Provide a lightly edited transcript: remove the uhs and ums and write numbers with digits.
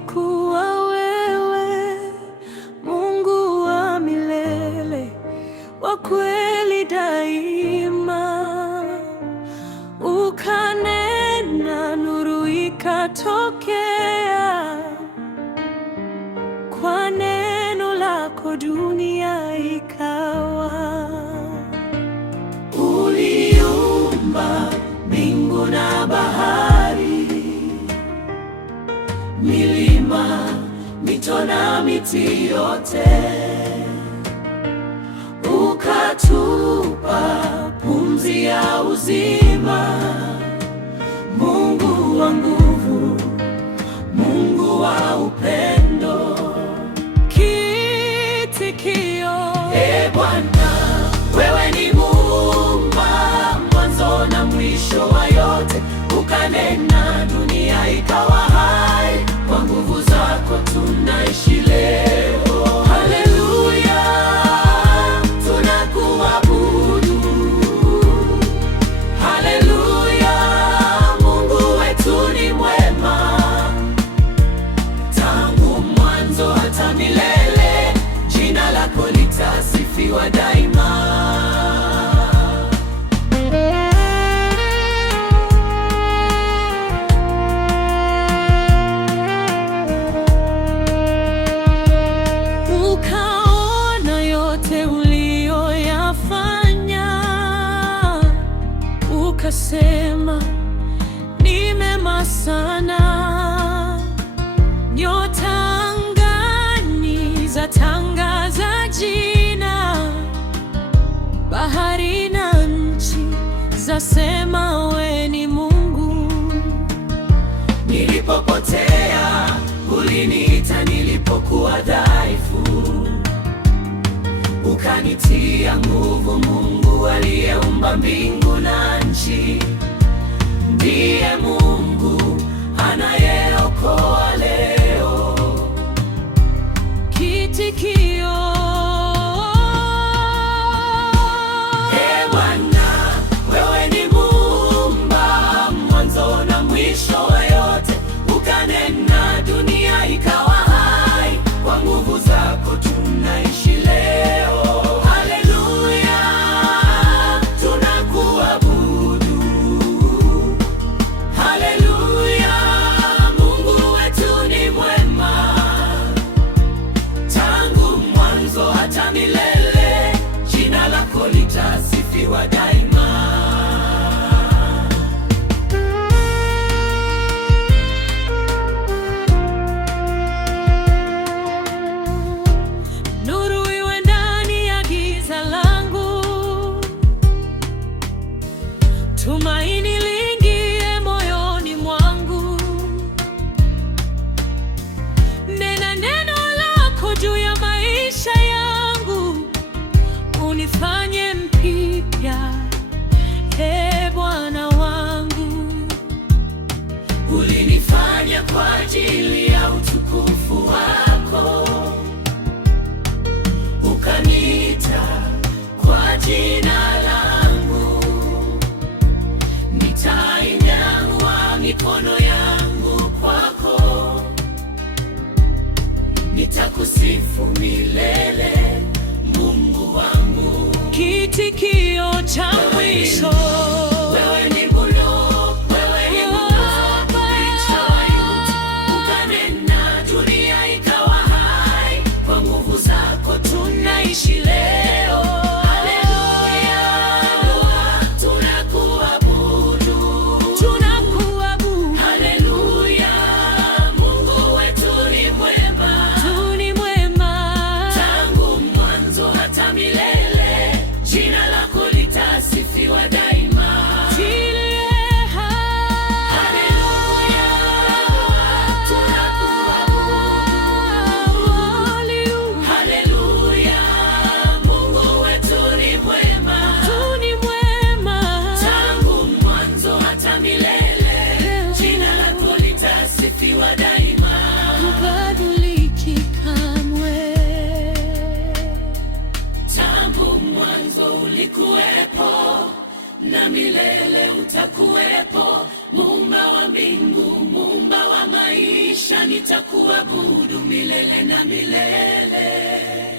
kuwa wewe Mungu wa milele, wa kweli daima. Ukanena, nuru ikatokea, kwa neno lako dunia ikawa. Uliumba mbingu na bahari, milima, mito na miti yote. Ukatupa pumzi ya uzima, Mungu wa nguvu, Mungu wa upendo. Kiitikio: Ee Bwana, wewe ni Muumba, mwanzo na mwisho wa yote. Ukanena, dunia ikawa hai, kwa nguvu zako tunaishi leo. Haleluya, tunakuabudu. Haleluya, Mungu wetu ni mwema, tangu mwanzo hata milele. Jina lako litasifiwa daima. Ukaona yote uliyoyafanya, ukasema ni mema sana. Nyota angani zatangaza jina, bahari na nchi zasema wewe ni Mungu. Nilipopotea uliniita, nilipokuwa dhaifu ukanitia nguvu. Mungu aliyeumba mbingu na nchi ndiye Mungu anayeokoa leo. Kiitikio: Ee Bwana, wewe ni Muumba, mwanzo na mwisho wa yote. Ukanena, dunia ikawa hai, kwa nguvu zako tunaishi leo. Haleluya, tunakuabudu. Haleluya, Mungu wetu ni mwema, tangu mwanzo hata milele. Jina lako litasifiwa daima. Nuru iwe ndani ya giza langu, tumaini liingie moyoni mwangu. Nena neno lako juu ya maisha yangu, unifanye mpya, Ee Bwana wangu. Ulinifanya kwa ajili ya utukufu wako, ukaniita kwa jina langu. Nitainua mikono yangu kwako, nitakusifu milele, Mungu wangu. Kiitikio cha mwisho: wewe ni Mungu, wewe ni Mungu, licha ya yote. Ukanena, dunia ikawa hai, kwa nguvu zako tunaishi leo. Haleluya, tunakuabudu. Tunakuabudu. Haleluya, Mungu wetu ni mwema, tu ni mwema, tangu mwanzo hata milele. Jina lako litasifiwa daima. Haleluya, tunakuabudu. Haleluya, Mungu wetu ni mwema, tu ni mwema, tangu mwanzo hata milele. Jina lako litasifiwa daima. Hubadiliki kamwe, tangu mwanzo ulikuwepo na milele utakuwepo. Muumba wa mbingu, muumba wa maisha, nitakuabudu milele na milele.